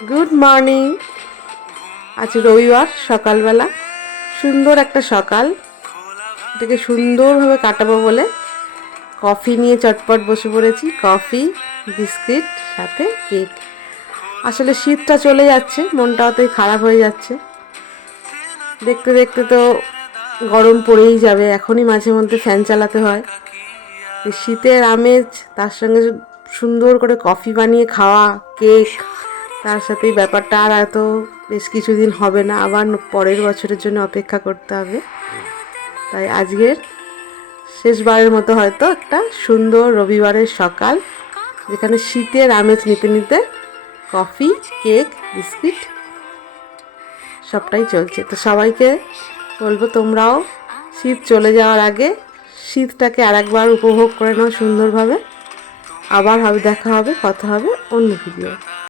Good morning. আজ রবিবার সকালবেলা, সুন্দর একটা সকাল, এটাকে সুন্দরভাবে কাটাবো বলে কফি নিয়ে চটপট বসে পড়েছি। কফি, বিস্কিট, সাথে কেক। আসলে শীতটা চলে যাচ্ছে, মনটা অতই খারাপ হয়ে যাচ্ছে। দেখতে দেখতে তো গরম পড়েই যাবে, এখনই মাঝে মধ্যে ফ্যান চালাতে হয়। শীতের আমেজ, তার সঙ্গে সুন্দর করে কফি বানিয়ে খাওয়া, কেক, তার সাথে এই ব্যাপারটা আর এত বেশ কিছুদিন হবে না, আবার পরের বছরের জন্য অপেক্ষা করতে হবে। তাই আজকের শেষবারের মতো হয়তো একটা সুন্দর রবিবারের সকাল, যেখানে শীতের আমেজ নিতে নিতে কফি, কেক, বিস্কিট সবটাই চলছে। তো সবাইকে বলবো, তোমরাও শীত চলে যাওয়ার আগে শীতটাকে আরেকবার উপভোগ করে নাও সুন্দরভাবে। আবার দেখা হবে, কথা হবে অন্য ভিডিও।